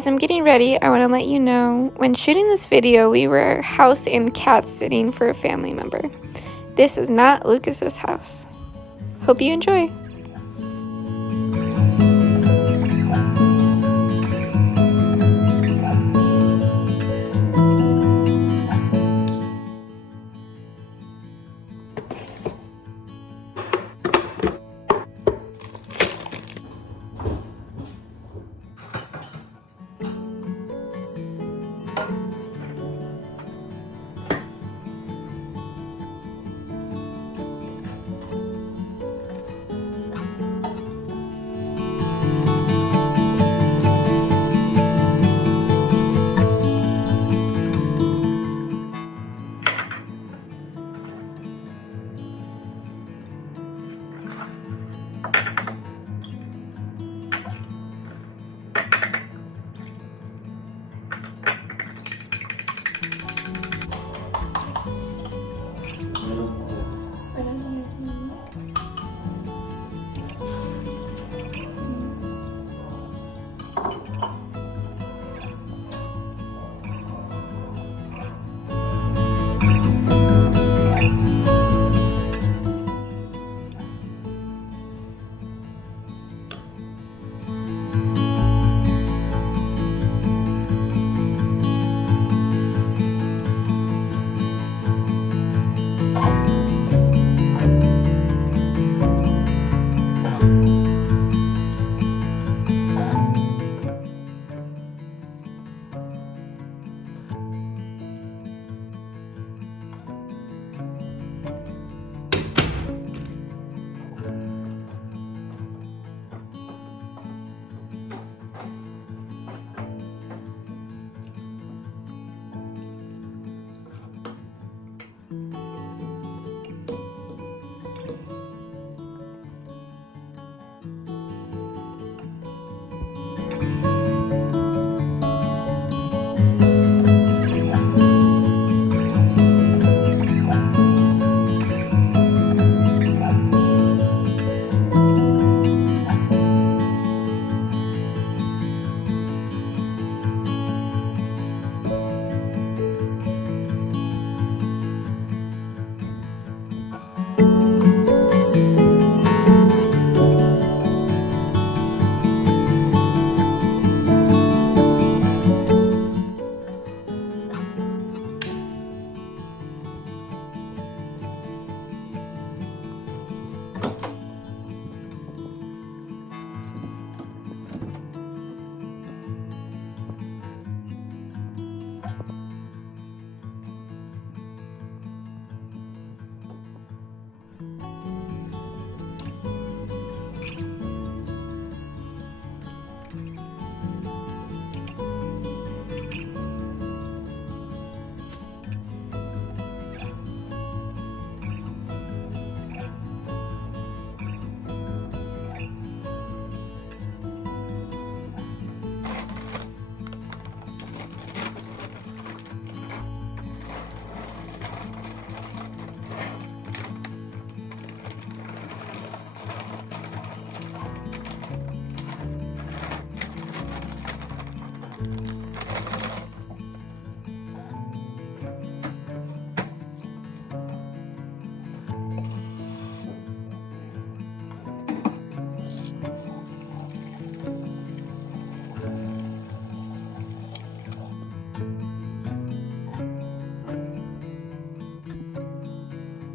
As I'm getting ready, I want to let you know, when shooting this video, we were house and cat sitting for a family member. This is not Lucas's house. Hope you enjoy.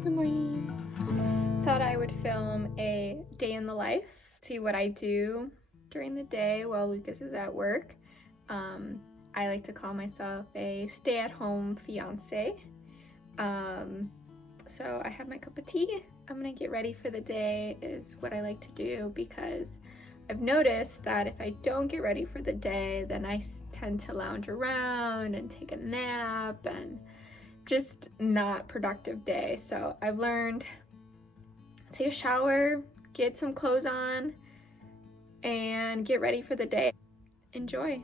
Good morning. Thought I would film a day in the life, see what I do during the day while Lucas is at work. I like to call myself a stay-at-home fiance. So I have my cup of tea. I'm gonna get ready for the day is what I like to do, because I've noticed that if I don't get ready for the day, then I tend to lounge around and take a nap and just not productive day. So I've learned, take a shower, get some clothes on, and get ready for the day. Enjoy.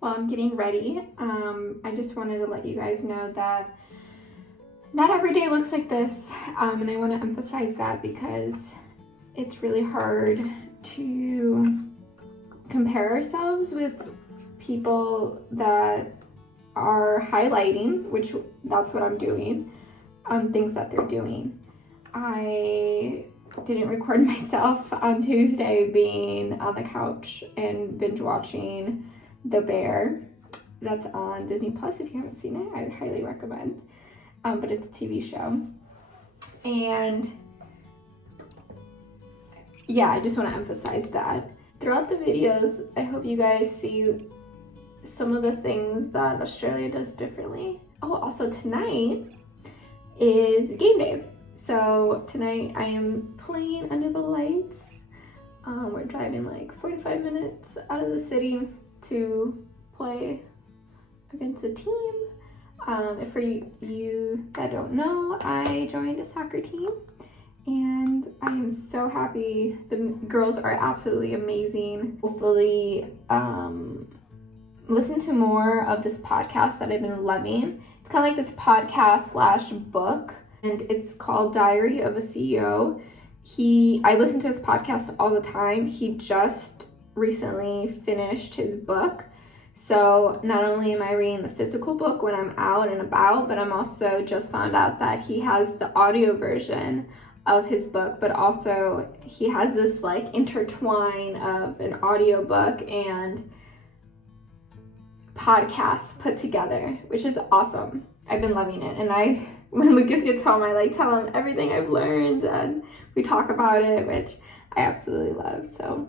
While I'm getting ready, I just wanted to let you guys know that not every day looks like this, and I want to emphasize that because it's really hard to compare ourselves with people that are highlighting, which that's what I'm doing, things that they're doing. I didn't record myself on Tuesday being on the couch and binge watching The Bear. That's on Disney Plus. If you haven't seen it, I would highly recommend. But it's a TV show. And yeah, I just want to emphasize that. Throughout the videos, I hope you guys see some of the things that Australia does differently. Oh, also tonight is game day. So tonight I am playing under the lights. We're driving like 45 minutes out of the city to play against a team. For you that don't know, I joined a soccer team and I am so happy. The girls are absolutely amazing. Hopefully, listen to more of this podcast that I've been loving. It's kind of like this podcast / book, and it's called Diary of a CEO. I listen to his podcast all the time. He just recently finished his book. So not only am I reading the physical book when I'm out and about, but I'm also just found out that he has the audio version of his book, but also he has this like intertwine of an audio book and podcast put together, which is awesome. I've been loving it. And when Lucas gets home, I like tell him everything I've learned and we talk about it, which I absolutely love. So.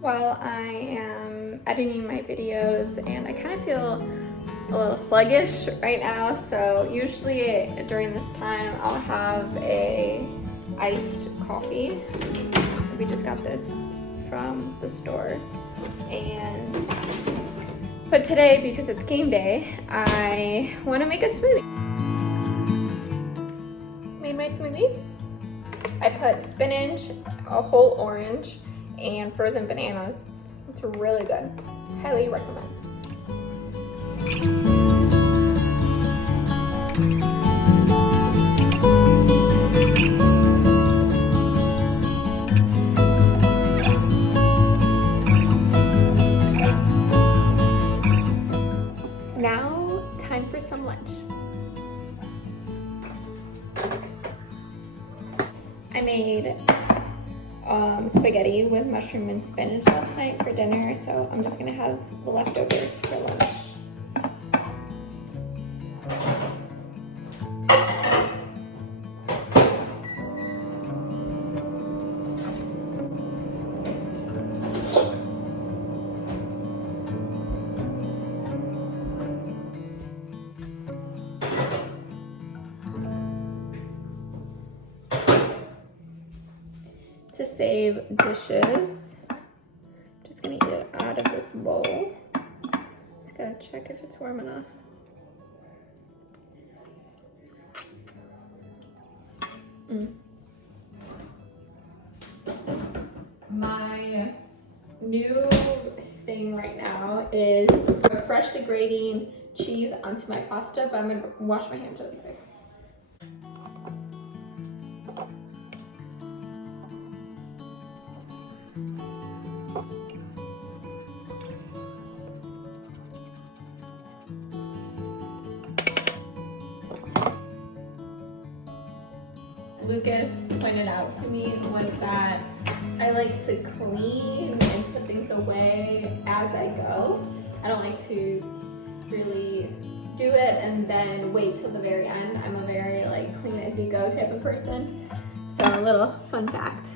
While I am editing my videos, and I kind of feel a little sluggish right now, so usually during this time I'll have a iced coffee. We just got this from the store, but today, because it's game day, I want to make a smoothie. Made my smoothie. I put spinach, a whole orange, and frozen bananas. It's really good. Highly recommend. Now, time for some lunch. I made spaghetti with mushroom and spinach last night for dinner, so I'm just gonna have the leftovers for lunch. To save dishes, I'm just gonna eat it out of this bowl. Just gotta check if it's warm enough. My new thing right now is freshly grating cheese onto my pasta, but I'm gonna wash my hands really quick. Lucas pointed out to me was that I like to clean and put things away as I go. I don't like to really do it and then wait till the very end. I'm a very like clean as you go type of person. So a little fun fact.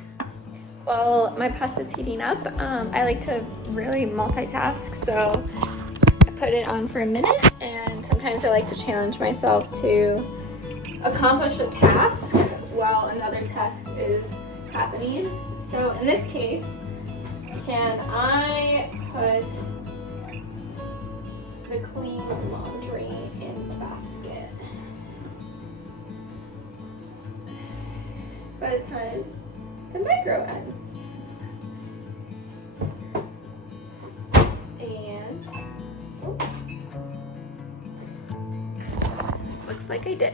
While my pasta's heating up, I like to really multitask. So I put it on for a minute, and sometimes I like to challenge myself to accomplish a task while another task is happening. So in this case, can I put the clean laundry in the basket? By the time the micro ends. And looks like I did.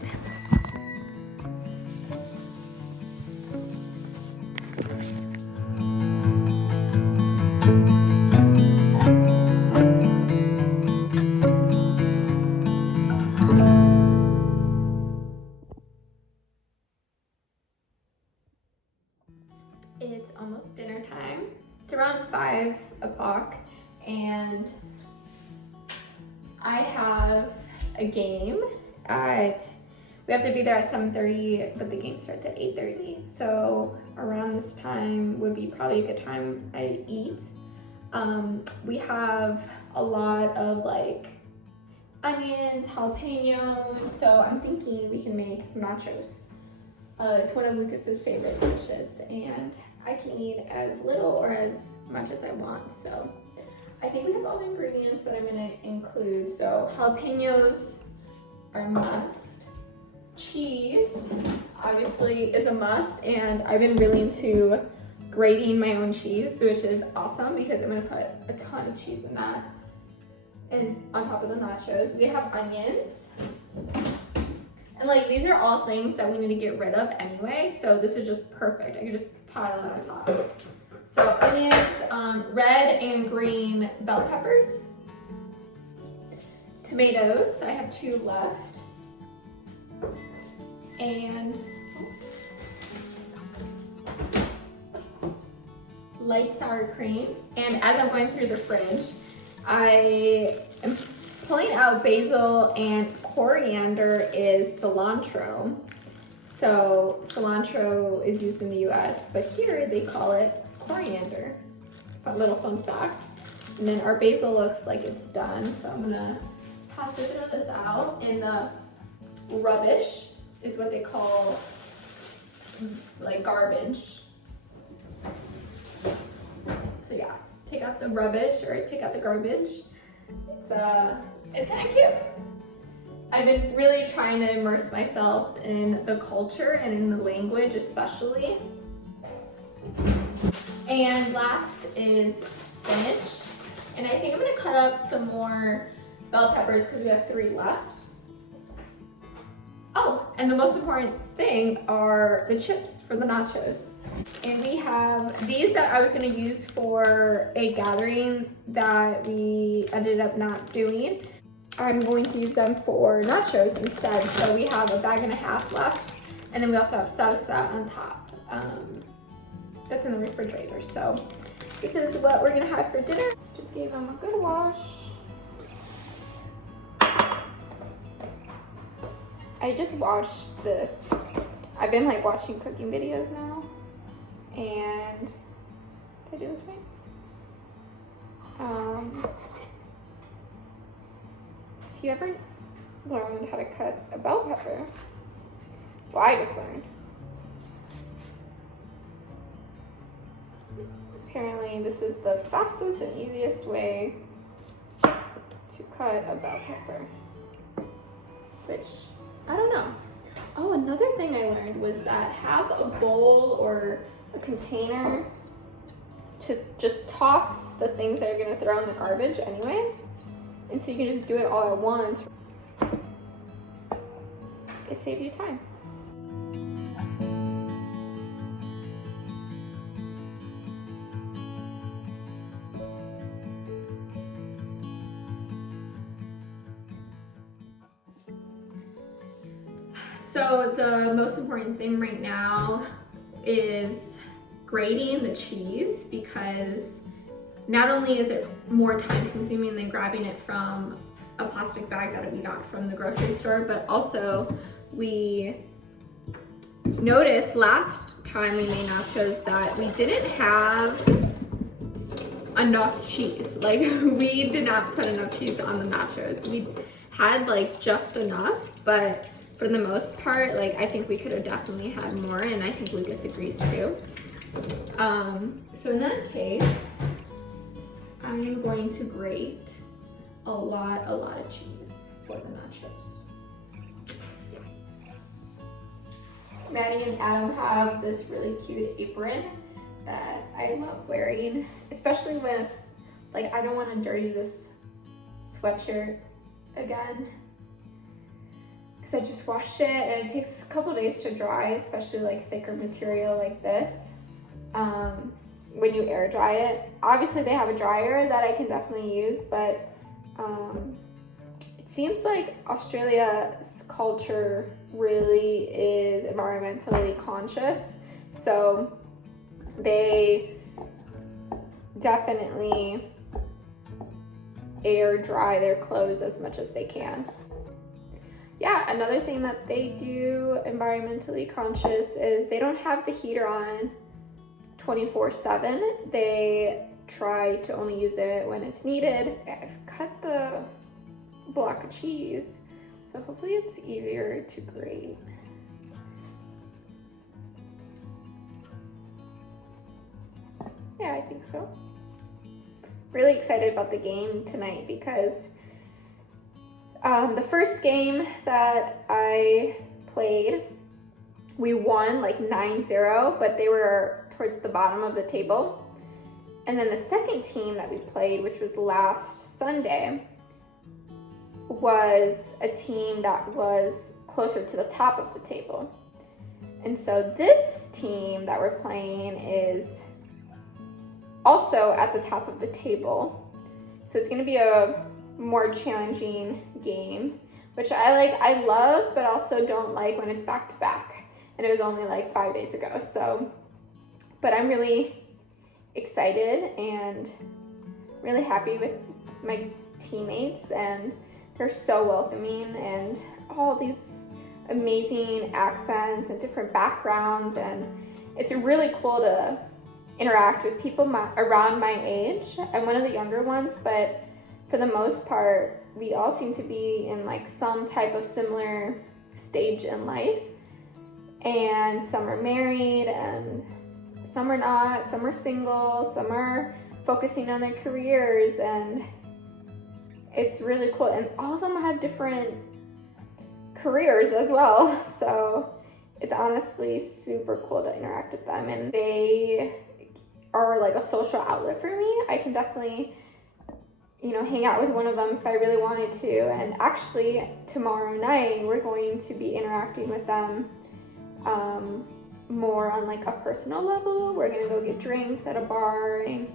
It's almost dinner time. It's around 5 o'clock and I have a game we have to be there at 7:30, but the game starts at 8:30. So around this time would be probably a good time I eat. We have a lot of like onions, jalapenos, so I'm thinking we can make some nachos. It's one of Lucas's favorite dishes, and I can eat as little or as much as I want. So I think we have all the ingredients that I'm gonna include. So jalapenos are must. Cheese obviously is a must, and I've been really into grating my own cheese, which is awesome because I'm gonna put a ton of cheese in that. And on top of the nachos, we have onions. And like these are all things that we need to get rid of anyway, so this is just perfect. I can just pile it on top. So onions, red and green bell peppers. Tomatoes, I have 2 left. And light sour cream. And as I'm going through the fridge, I am pulling out basil, and coriander is cilantro. So cilantro is used in the US, but here they call it coriander. A little fun fact. And then our basil looks like it's done, so I'm gonna have to throw this out. And the rubbish is what they call like garbage. So yeah, take out the rubbish, or take out the garbage. It's kind of cute. I've been really trying to immerse myself in the culture and in the language especially. And last is spinach. And I think I'm gonna cut up some more bell peppers because we have 3 left. Oh, and the most important thing are the chips for the nachos. And we have these that I was gonna use for a gathering that we ended up not doing. I'm going to use them for nachos instead. So we have a bag and a half left. And then we also have salsa on top. That's in the refrigerator. So this is what we're gonna have for dinner. Just gave them a good wash. I just washed this. I've been like watching cooking videos now. And did I do this right? If you ever learned how to cut a bell pepper, well, I just learned. Apparently this is the fastest and easiest way to cut a bell pepper, which I don't know. Oh, another thing I learned was that have a bowl or a container to just toss the things that you're gonna throw in the garbage anyway. And so you can just do it all at once. It saves you time. So the most important thing right now is grating the cheese, because not only is it more time consuming than grabbing it from a plastic bag that we got from the grocery store, but also we noticed last time we made nachos that we didn't have enough cheese. Like, we did not put enough cheese on the nachos. We had like just enough, but for the most part, like, I think we could have definitely had more, and I think Lucas agrees too. So in that case, I'm going to grate a lot of cheese for the nachos. Yeah. Maddie and Adam have this really cute apron that I love wearing, especially with, like, I don't want to dirty this sweatshirt again, because I just washed it and it takes a couple days to dry, especially like thicker material like this. When you air dry it, obviously they have a dryer that I can definitely use, but it seems like Australia's culture really is environmentally conscious, so they definitely air dry their clothes as much as they can. Yeah, another thing that they do environmentally conscious is they don't have the heater on 24/7. They try to only use it when it's needed. I've cut the block of cheese, so hopefully it's easier to grate. Yeah, I think so. Really excited about the game tonight because the first game that I played, we won like 9-0, but they were towards the bottom of the table. And then the second team that we played, which was last Sunday, was a team that was closer to the top of the table. And so this team that we're playing is also at the top of the table. So it's gonna be a more challenging game, which I love, but also don't like when it's back to back. And it was only like 5 days ago, so. But I'm really excited and really happy with my teammates, and they're so welcoming, and all these amazing accents and different backgrounds, and it's really cool to interact with people around my age. I'm one of the younger ones, but for the most part, we all seem to be in like some type of similar stage in life, and some are married and some are not, some are single, some are focusing on their careers, and it's really cool. And all of them have different careers as well, so it's honestly super cool to interact with them, and they are like a social outlet for me. I can definitely, you know, hang out with one of them if I really wanted to. And actually tomorrow night we're going to be interacting with them more on like a personal level. We're gonna go get drinks at a bar and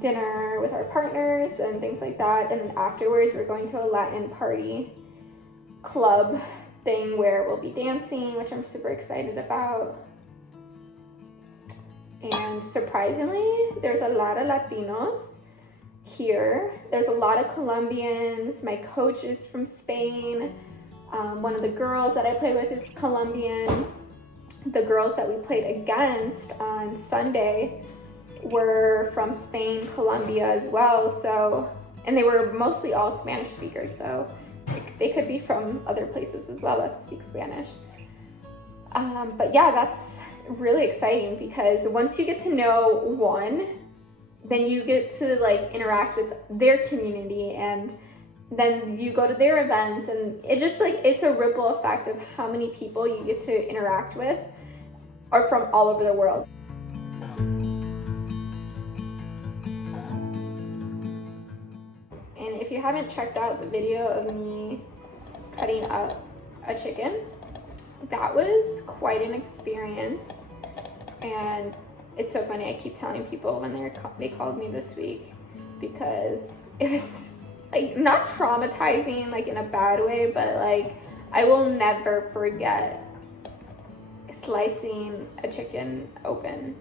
dinner with our partners and things like that, and then afterwards we're going to a Latin party club thing where we'll be dancing, which I'm super excited about. And surprisingly, there's a lot of Latinos here. There's a lot of Colombians. My coach is from Spain. One of the girls that I play with is Colombian. The girls that we played against on Sunday were from Spain, Colombia as well. So, and they were mostly all Spanish speakers. So they could be from other places as well that speak Spanish. But yeah, that's really exciting because once you get to know one, then you get to like interact with their community, and then you go to their events, and it just like, it's a ripple effect of how many people you get to interact with are from all over the world. And if you haven't checked out the video of me cutting up a chicken, that was quite an experience. And it's so funny, I keep telling people when they called me this week, because it was like not traumatizing like in a bad way, but like I will never forget slicing a chicken open.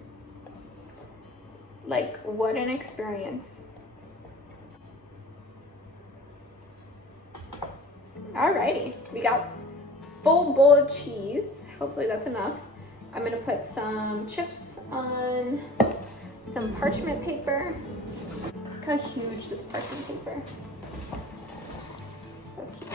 Like, what an experience. Alrighty, we got full bowl of cheese. Hopefully that's enough. I'm gonna put some chips on some parchment paper. Look how huge this parchment paper. That's huge.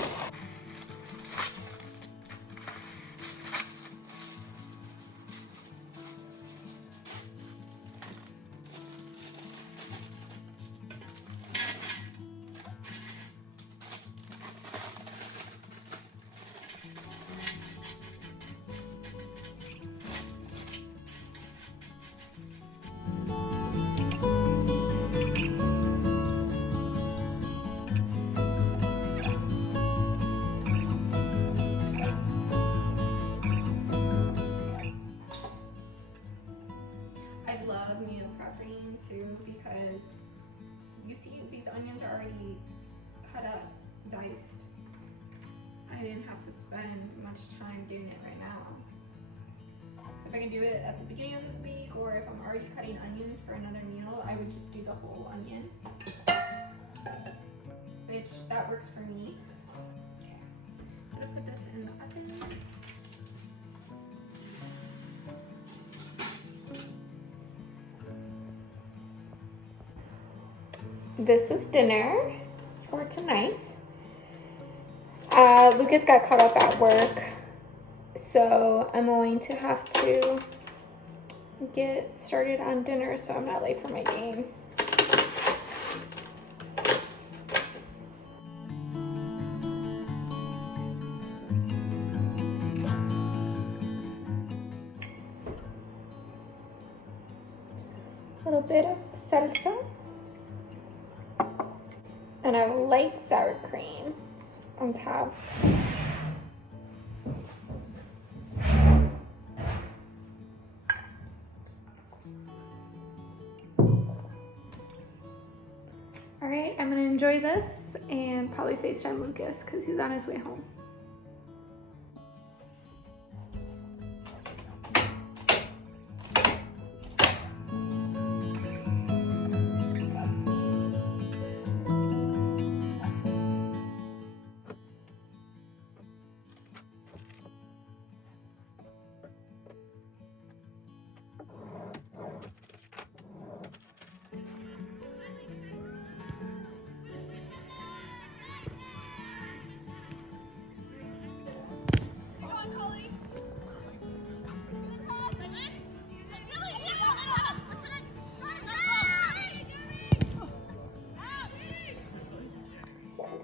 I love meal prepping too because you see these onions are already cut up, diced. I didn't have to spend much time doing it right now. So if I can do it at the beginning of the week, or if I'm already cutting onions for another meal, I would just do the whole onion, which that works for me. Okay, I'm gonna put this in the oven. This is dinner for tonight. Lucas got caught up at work, so I'm going to have to get started on dinner so I'm not late for my game. A little bit of salsa and a light sour cream on top. All right, I'm gonna enjoy this and probably FaceTime Lucas because he's on his way home.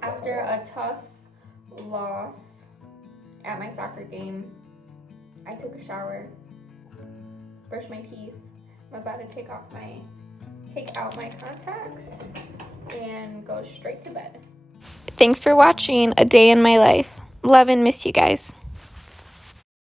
After a tough loss at my soccer game, I took a shower, brushed my teeth. I'm about to take out my contacts and go straight to bed. Thanks for watching A Day in My Life. Love and miss you guys.